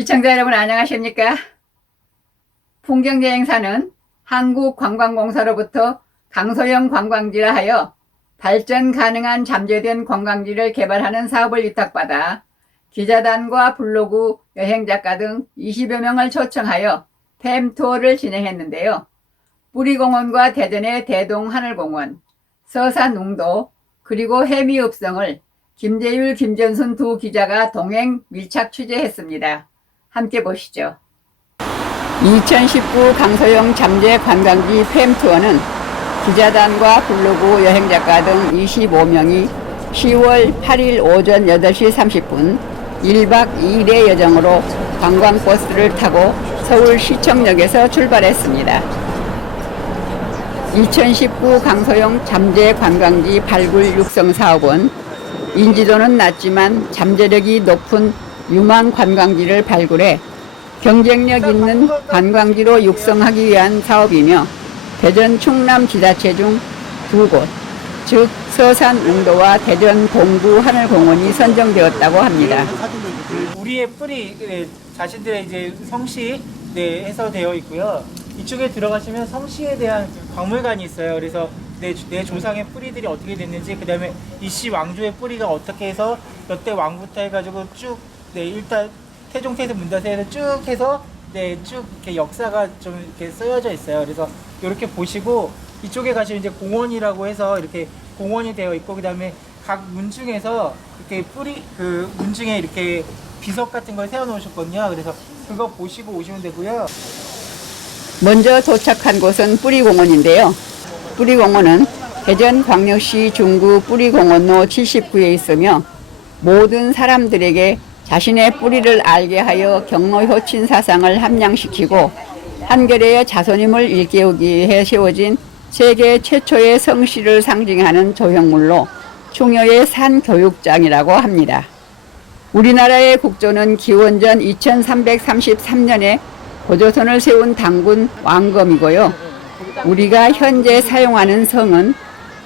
시청자 여러분 안녕하십니까? 풍경여행사는 한국관광공사로부터 강소형 관광지라 하여 발전 가능한 잠재된 관광지를 개발하는 사업을 위탁받아 기자단과 블로그, 여행작가 등 20여 명을 초청하여 팸투어를 진행했는데요. 뿌리공원과 대전의 대동하늘공원, 서산웅도, 그리고 해미읍성을 김재율, 김전순 두 기자가 동행 밀착 취재했습니다. 함께 보시죠. 2019 강소형 잠재 관광지 팸투어는 기자단과 블로그, 여행작가 등 25명이 10월 8일 오전 8시 30분 1박 2일의 여정으로 관광버스를 타고 서울시청역에서 출발했습니다. 2019 강소형 잠재 관광지 발굴 육성 사업은 인지도는 낮지만 잠재력이 높은 유망 관광지를 발굴해 경쟁력 있는 관광지로 육성하기 위한 사업이며 대전 충남 지자체 중 두 곳, 즉 서산웅도와 대전 동구 하늘공원이 선정되었다고 합니다. 우리의 뿌리, 자신들의 이제 성씨 해서 되어 있고요. 이쪽에 들어가시면 성씨에 대한 박물관이 있어요. 그래서 내 조상의 뿌리들이 어떻게 됐는지, 그 다음에 이씨 왕조의 뿌리가 어떻게 해서 몇 대 왕부터 해가지고 쭉, 일단 태종태세 문다세에서 쭉 해서 쭉 이렇게 역사가 좀 이렇게 쓰여져 있어요. 그래서 이렇게 보시고 이쪽에 가시면 이제 공원이라고 해서 이렇게 공원이 되어 있고, 그 다음에 각 문중에서 이렇게 그 문중에 이렇게 비석 같은 걸 세워 놓으셨거든요. 그래서 그거 보시고 오시면 되고요. 먼저 도착한 곳은 뿌리공원인데요. 뿌리공원은 대전광역시 중구 뿌리공원로 79에 있으며 모든 사람들에게 자신의 뿌리를 알게 하여 경로효친 사상을 함양시키고 한겨레의 자손임을 일깨우기 위해 세워진 세계 최초의 성씨를 상징하는 조형물로 충효의 산교육장이라고 합니다. 우리나라의 국조는 기원전 2333년에 고조선을 세운 당군 왕검이고요. 우리가 현재 사용하는 성은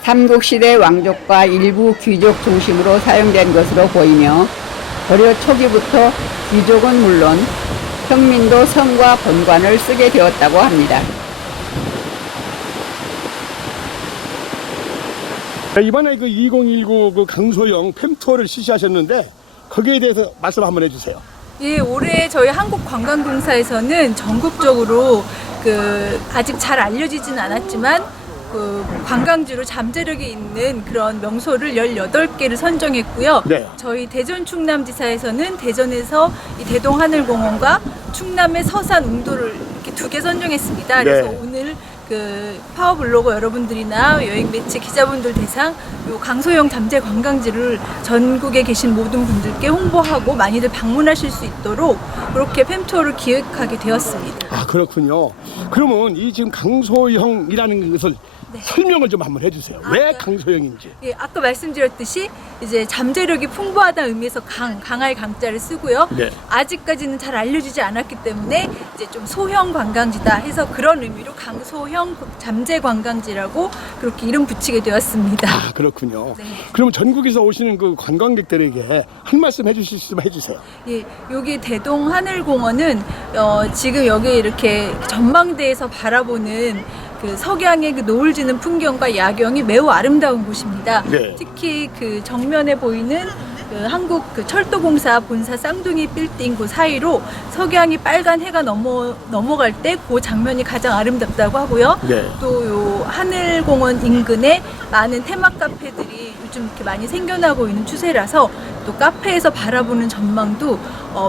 삼국시대 왕족과 일부 귀족 중심으로 사용된 것으로 보이며 고려 초기부터 귀족은 물론 평민도 성과 본관을 쓰게 되었다고 합니다. 이번에 그 2019 그 강소형 팸투어를 실시하셨는데 거기에 대해서 말씀 한번 해주세요. 예, 올해 저희 한국관광공사에서는 전국적으로 아직 잘 알려지진 않았지만 관광지로 잠재력이 있는 그런 명소를 18개를 선정했고요. 네. 저희 대전 충남지사에서는 대전에서 이 대동하늘공원과 충남의 서산웅도를 이렇게 2개 선정했습니다. 그래서 네. 오늘 파워블로거 여러분들이나 여행 매체 기자분들 대상 요 강소형 잠재 관광지를 전국에 계신 모든 분들께 홍보하고 많이들 방문하실 수 있도록 그렇게 팸투어를 기획하게 되었습니다. 아, 그렇군요. 그러면 이 지금 강소형이라는 것을 설명을 좀 한번 해주세요. 왜 강소형인지. 예, 아까 말씀드렸듯이 이제 잠재력이 풍부하다는 의미에서 강할 강자를 쓰고요. 네. 아직까지는 잘 알려지지 않았기 때문에 이제 좀 소형 관광지다 해서 그런 의미로 강소형 잠재 관광지라고 그렇게 이름 붙이게 되었습니다. 아, 그렇군요. 네. 그러면 전국에서 오시는 그 관광객들에게 한 말씀 해주실 수 있으면 해주세요. 예, 여기 대동하늘공원은 지금 여기 이렇게 전망대에서 바라보는 석양의 노을 지는 풍경과 야경이 매우 아름다운 곳입니다. 네. 특히 정면에 보이는 한국 철도공사 본사 쌍둥이 빌딩 그 사이로 석양이 빨간 해가 넘어갈 때 그 장면이 가장 아름답다고 하고요. 네. 또 요 하늘공원 인근에 많은 테마 카페들이 요즘 이렇게 많이 생겨나고 있는 추세라서 또 카페에서 바라보는 전망도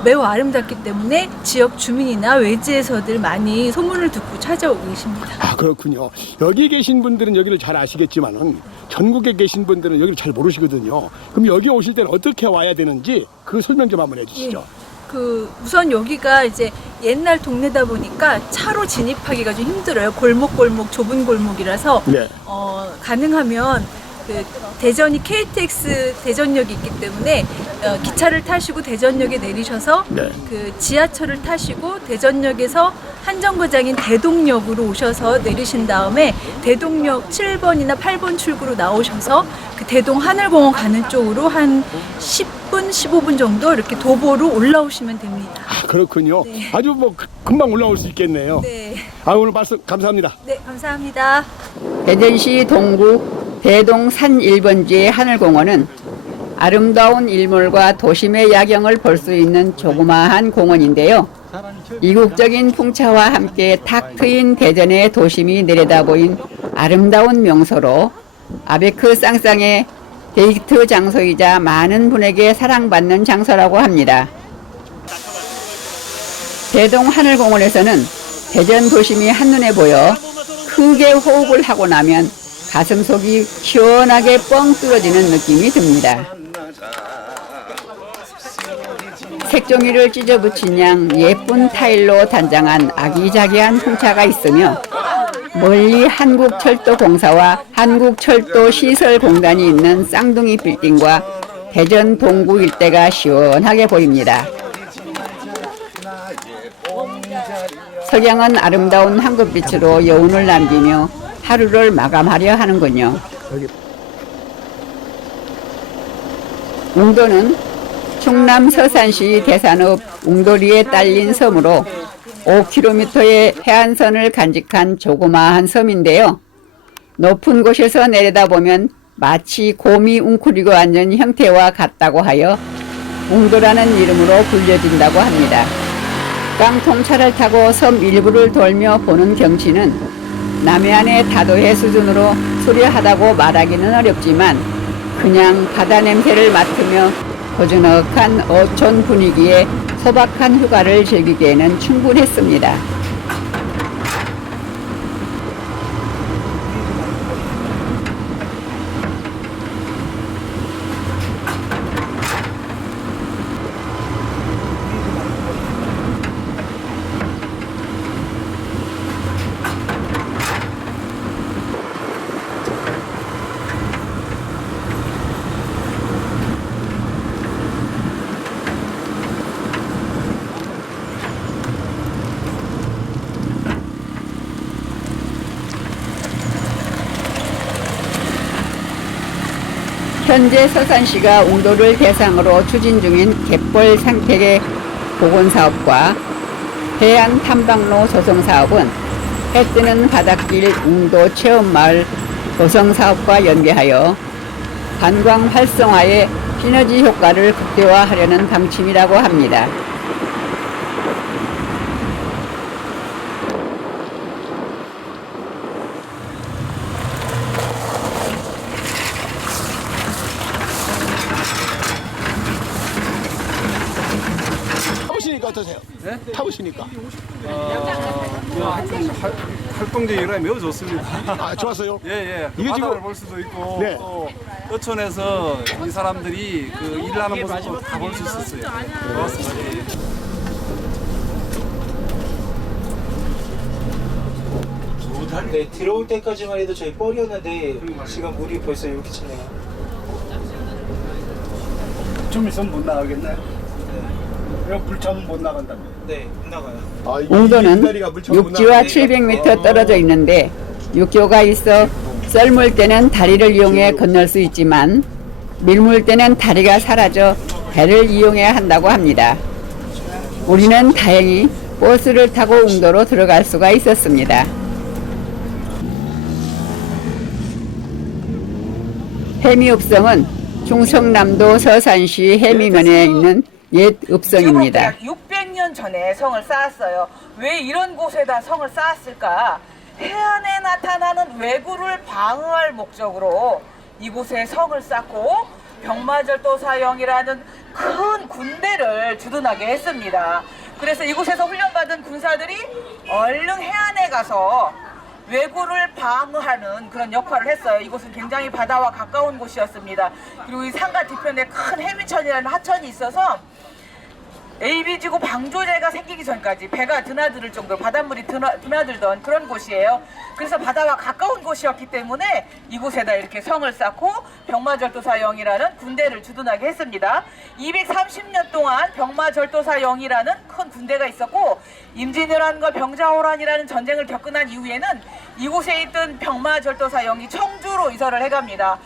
매우 아름답기 때문에 지역 주민이나 외지에서들 많이 소문을 듣고 찾아오고 계십니다. 아, 그렇군요. 여기 계신 분들은 여기를 잘 아시겠지만은 전국에 계신 분들은 여기를 잘 모르시거든요. 그럼 여기 오실 때는 어떻게 와야 되는지 그 설명 좀 한번 해주시죠. 예. 우선 여기가 이제 옛날 동네다 보니까 차로 진입하기가 좀 힘들어요. 골목 좁은 골목이라서 네. 가능하면 대전이 KTX 대전역이 있기 때문에 기차를 타시고 대전역에 내리셔서 네. 지하철을 타시고 대전역에서 한정거장인 대동역으로 오셔서 내리신 다음에 대동역 7번이나 8번 출구로 나오셔서 대동 하늘공원 가는 쪽으로 한 10분, 15분 정도 이렇게 도보로 올라오시면 됩니다. 그렇군요. 네. 아주 뭐 금방 올라올 수 있겠네요. 네. 오늘 말씀 감사합니다. 네, 감사합니다. 대전시 동구 대동산 1번지의 하늘공원은 아름다운 일몰과 도심의 야경을 볼 수 있는 조그마한 공원인데요. 이국적인 풍차와 함께 탁 트인 대전의 도심이 내려다보인 아름다운 명소로 아베크 쌍쌍의 데이트 장소이자 많은 분에게 사랑받는 장소라고 합니다. 대동 하늘공원에서는 대전 도심이 한눈에 보여 크게 호흡을 하고 나면 가슴속이 시원하게 뻥 뚫어지는 느낌이 듭니다. 색종이를 찢어붙인 양 예쁜 타일로 단장한 아기자기한 풍차가 있으며 멀리 한국철도공사와 한국철도시설공단이 있는 쌍둥이 빌딩과 대전 동구 일대가 시원하게 보입니다. 석양은 아름다운 황금빛으로 여운을 남기며 하루를 마감하려 하는군요. 웅도는 충남 서산시 대산읍 웅도리에 딸린 섬으로 5km의 해안선을 간직한 조그마한 섬인데요. 높은 곳에서 내려다보면 마치 곰이 웅크리고 앉은 형태와 같다고 하여 웅도라는 이름으로 불려진다고 합니다. 깡통차를 타고 섬 일부를 돌며 보는 경치는 남해안의 다도해 수준으로 수려하다고 말하기는 어렵지만 그냥 바다 냄새를 맡으며 고즈넉한 어촌 분위기에 소박한 휴가를 즐기기에는 충분했습니다. 현재 서산시가 웅도를 대상으로 추진 중인 갯벌 생태계 복원사업과 해안 탐방로 조성사업은 해뜨는 바닷길 웅도 체험마을 조성사업과 연계하여 관광 활성화에 시너지 효과를 극대화하려는 방침이라고 합니다. 타보시니까 어떠세요? 네? 타보시니까. 활동적이라 매우 좋습니다. 좋았어요? 예, 예. 이게 바다를 지금- 볼 수도 있고 네. 또 어촌에서 이 사람들이 그 일하는 모습도 다 볼 수 있었어요. 좋았습니다. 네, 들어올 때까지만 해도 저희 뻘이었는데 지금 물이 벌써 이렇게 차네요. 좀 있으면 못 나가겠네. 이거 불차면 못 나간다며. 네, 못 나가요. 웅도는 육지와 700m 떨어져 있는데 육교가 있어 썰물 때는 다리를 이용해 건널 수 있지만 밀물 때는 다리가 사라져 배를 이용해야 한다고 합니다. 우리는 다행히 버스를 타고 웅도로 들어갈 수가 있었습니다. 해미읍성은 충청남도 서산시 해미면에 있는 옛 읍성입니다. 지금으로부터 약 600년 전에 성을 쌓았어요. 왜 이런 곳에다 성을 쌓았을까? 해안에 나타나는 왜구를 방어할 목적으로 이곳에 성을 쌓고 병마절도사령이라는 큰 군대를 주둔하게 했습니다. 그래서 이곳에서 훈련받은 군사들이 얼른 해안에 가서 왜구를 방어하는 그런 역할을 했어요. 이곳은 굉장히 바다와 가까운 곳이었습니다. 그리고 이 상가 뒤편에 큰 해미천이라는 하천이 있어서 AB지구 방조제가 생기기 전까지 배가 드나들 정도로 바닷물이 드나들던 그런 곳이에요. 그래서 바다와 가까운 곳이었기 때문에 이곳에다 이렇게 성을 쌓고 병마절도사령이라는 군대를 주둔하게 했습니다. 230년 동안 병마절도사령이라는 큰 군대가 있었고 임진왜란과 병자호란이라는 전쟁을 겪고 난 이후에는 이곳에 있던 병마절도사령이 청주로 이사를 해갑니다.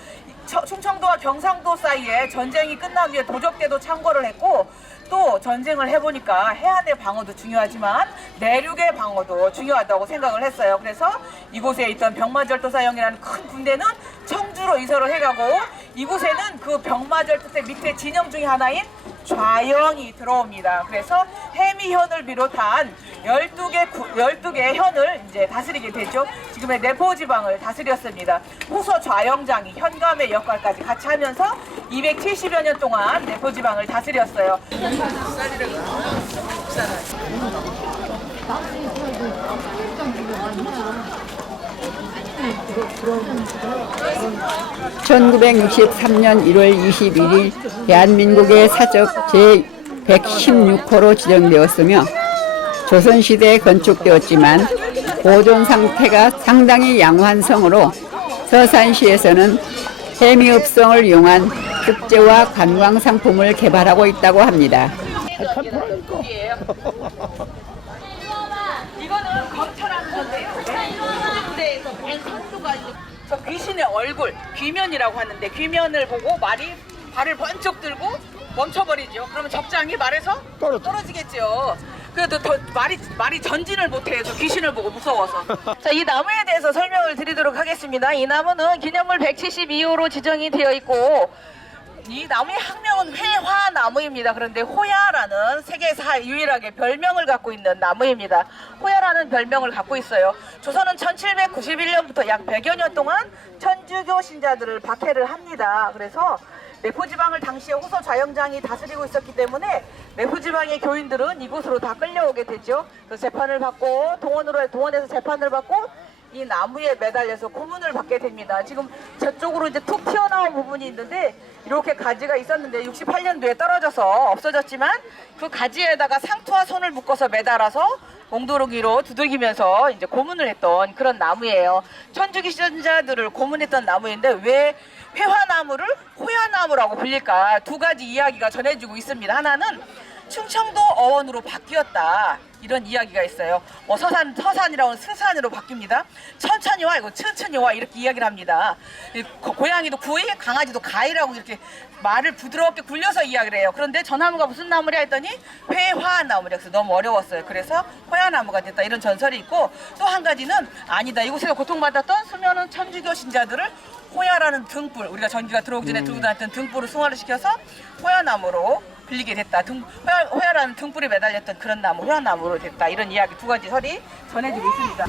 충청도와 경상도 사이에 전쟁이 끝난 후에 도적대도 창궐을 했고 또 전쟁을 해보니까 해안의 방어도 중요하지만 내륙의 방어도 중요하다고 생각을 했어요. 그래서 이곳에 있던 병마절도사형이라는 큰 군대는 청주로 이설을 해가고 이곳에는 그 병마절도사 밑에 진영 중에 하나인 좌영이 들어옵니다. 그래서 해미현을 비롯한 12개 현을 이제 다스리게 되죠. 지금의 내포지방을 다스렸습니다. 호서 좌영장이 현감의 역할까지 같이 하면서 270여 년 동안 내포지방을 다스렸어요. 1963년 1월 21일 대한민국의 사적 제116호로 지정되었으며 조선시대에 건축되었지만 보존 상태가 상당히 양호한 성으로 서산시에서는 해미읍성을 이용한 축제와 관광 상품을 개발하고 있다고 합니다. 이거는 검찰하는 건데요. 군대에서 뵌 선수가 저 귀신의 얼굴, 귀면이라고 하는데 귀면을 보고 말이 발을 번쩍 들고 멈춰버리죠. 그러면 적장이 말에서 떨어지겠죠. 그래도 더 말이 전진을 못해요. 저 귀신을 보고 무서워서. 자, 이 나무에 대해서 설명을 드리도록 하겠습니다. 이 나무는 기념물 172호로 지정이 되어 있고 이 나무의 학명은 회화나무입니다. 그런데 호야라는 세계에서 유일하게 별명을 갖고 있는 나무입니다. 호야라는 별명을 갖고 있어요. 조선은 1791년부터 약 100여 년 동안 천주교 신자들을 박해를 합니다. 그래서 내포지방을 당시에 호서 좌영장이 다스리고 있었기 때문에 내포지방의 교인들은 이곳으로 다 끌려오게 되죠. 그래서 재판을 받고 동원에서 재판을 받고 이 나무에 매달려서 고문을 받게 됩니다. 지금 저쪽으로 이제 툭 튀어나온 부분이 있는데 이렇게 가지가 있었는데 68년도에 떨어져서 없어졌지만 그 가지에다가 상투와 손을 묶어서 매달아서 몽도르기로 두들기면서 이제 고문을 했던 그런 나무예요. 천주교 신자들을 고문했던 나무인데 왜 회화나무를 호야나무라고 불릴까? 두 가지 이야기가 전해지고 있습니다. 하나는 충청도 어원으로 바뀌었다. 이런 이야기가 있어요. 뭐 서산이라고 스산으로 바뀝니다. 천천히 와, 이거 천천히 와 이렇게 이야기를 합니다. 고양이도 구이, 강아지도 가이라고 이렇게 말을 부드럽게 굴려서 이야기를 해요. 그런데 저 나무가 무슨 나무냐 했더니 회화나무라 그래서 너무 어려웠어요. 그래서 호야나무가 됐다 이런 전설이 있고 또 한 가지는 아니다. 이곳에서 고통받았던 수많은 천주교 신자들을 호야라는 등불, 우리가 전기가 들어오기 전에 들고 다녔던 등불을 승화를 시켜서 호야나무로 빌리게 됐다. 호야라는 등불에 매달렸던 그런 나무, 호야나무로 됐다. 이런 이야기 두 가지 설이 전해지고 있습니다.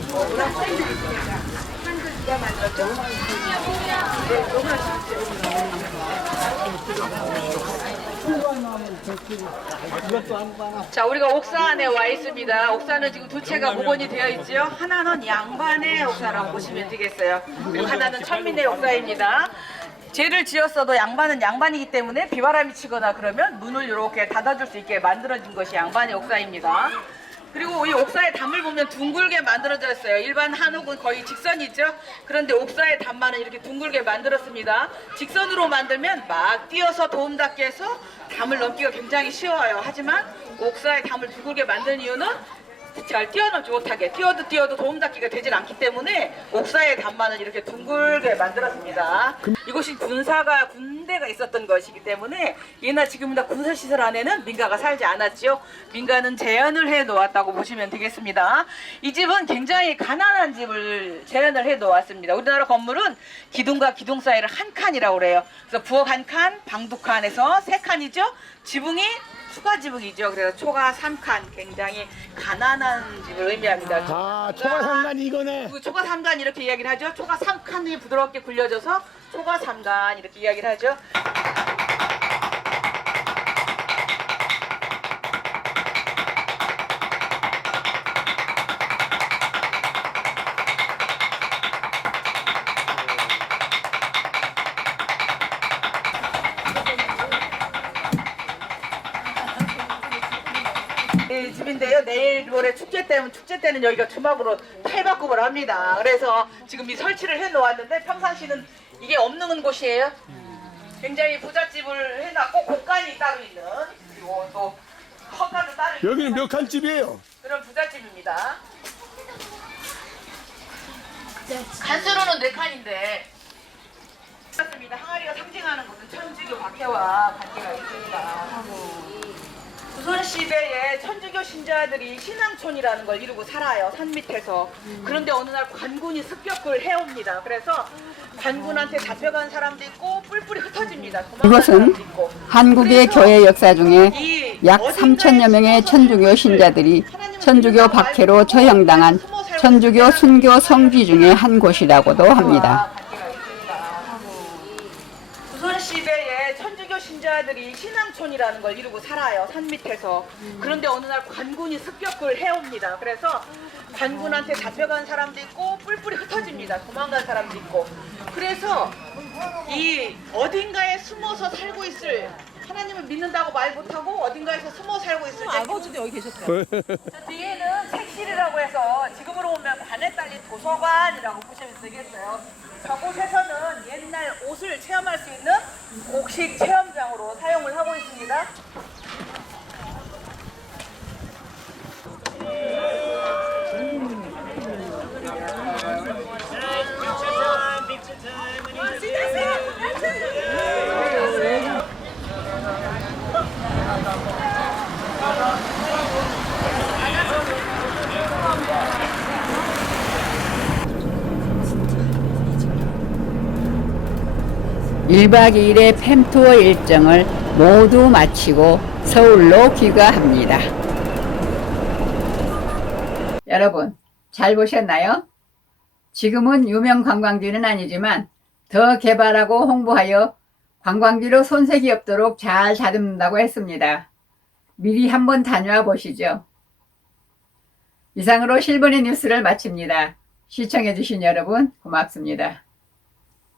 자, 우리가 옥사 안에 와 있습니다. 옥사는 지금 두 채가 복원이 되어 있지요. 하나는 양반의 옥사라고 보시면 되겠어요. 그리고 하나는 천민의 옥사입니다. 죄를 지었어도 양반은 양반이기 때문에 비바람이 치거나 그러면 문을 이렇게 닫아줄 수 있게 만들어진 것이 양반의 옥사입니다. 그리고 이 옥사의 담을 보면 둥글게 만들어져 있어요. 일반 한옥은 거의 직선이죠. 그런데 옥사의 담만은 이렇게 둥글게 만들었습니다. 직선으로 만들면 막 띄어서 도움 닫기 해서 담을 넘기가 굉장히 쉬워요. 하지만 옥사의 담을 둥글게 만든 이유는 잘 띄어놓지 못하게 띄어도 도움 닫기가 되질 않기 때문에 옥사의 담만을 이렇게 둥글게 만들었습니다. 이곳이 군대가 있었던 것이기 때문에 예나 지금이나 군사시설 안에는 민가가 살지 않았지요. 민가는 재현을 해 놓았다고 보시면 되겠습니다. 이 집은 굉장히 가난한 집을 재현을 해 놓았습니다. 우리나라 건물은 기둥과 기둥 사이를 한 칸이라고 그래요. 그래서 부엌 한 칸, 방두 칸에서 세 칸이죠. 지붕이 추가 지붕이죠. 그래서 초가 3칸 굉장히 가난한 집을 의미합니다. 아, 초가 3간 이거네. 초가 3간 이렇게 이야기를 하죠. 초가 3칸이 부드럽게 굴려져서 초가 3간 이렇게 이야기를 하죠. 이 집인데요. 내일 모레 축제 때는 여기가 주막으로 탈바꿈을 합니다. 그래서 지금 이 설치를 해 놓았는데 평상시는 이게 없는 곳이에요. 굉장히 부잣집을 해놨고 곳간이 따로 있는 그리고 또 허가도 따로 있는 여기는 몇 칸 집이에요? 그런 부잣집입니다. 간수로는 4칸인데 그렇습니다. 항아리가 상징하는 것은 천주교 박해와 관계가 있습니다. 조선시대에 천주교 신자들이 신앙촌이라는 걸 이루고 살아요. 산 밑에서. 그런데 어느 날 관군이 습격을 해옵니다. 그래서 관군한테 잡혀간 사람도 있고 뿔뿔이 흩어집니다. 도망간 이것은 사람도 있고. 한국의 그래서 교회 역사 중에 이 약 어딘가에 3천여 명의 천주교 신자들이 천주교 박해로 처형당한 천주교 순교 성지 중에 한 곳이라고도 합니다. 조선시대에 천주교 신자들이 신앙촌이라는 걸 이루고 살아요. 산 밑에서. 그런데 어느 날 관군이 습격을 해옵니다. 그래서 관군한테 잡혀간 사람도 있고 뿔뿔이 흩어집니다. 도망간 사람도 있고. 그래서 이 어딘가에 숨어서 살고 있을, 하나님을 믿는다고 말 못하고 어딘가에서 숨어 살고 있을 때 아버지도 여기 계셨어요. 저 뒤에는 색실이라고 해서 지금으로 보면 관에 딸린 도서관이라고 보시면 되겠어요. 저곳에서는 옛날 옷을 체험할 수 있는 옥식 체험장으로 사용을 하고 있습니다. 일박 2일의 팸투어 일정을 모두 마치고 서울로 귀가합니다. 여러분, 잘 보셨나요? 지금은 유명 관광지는 아니지만 더 개발하고 홍보하여 관광지로 손색이 없도록 잘 다듬는다고 했습니다. 미리 한번 다녀와 보시죠. 이상으로 실버니 뉴스를 마칩니다. 시청해주신 여러분 고맙습니다.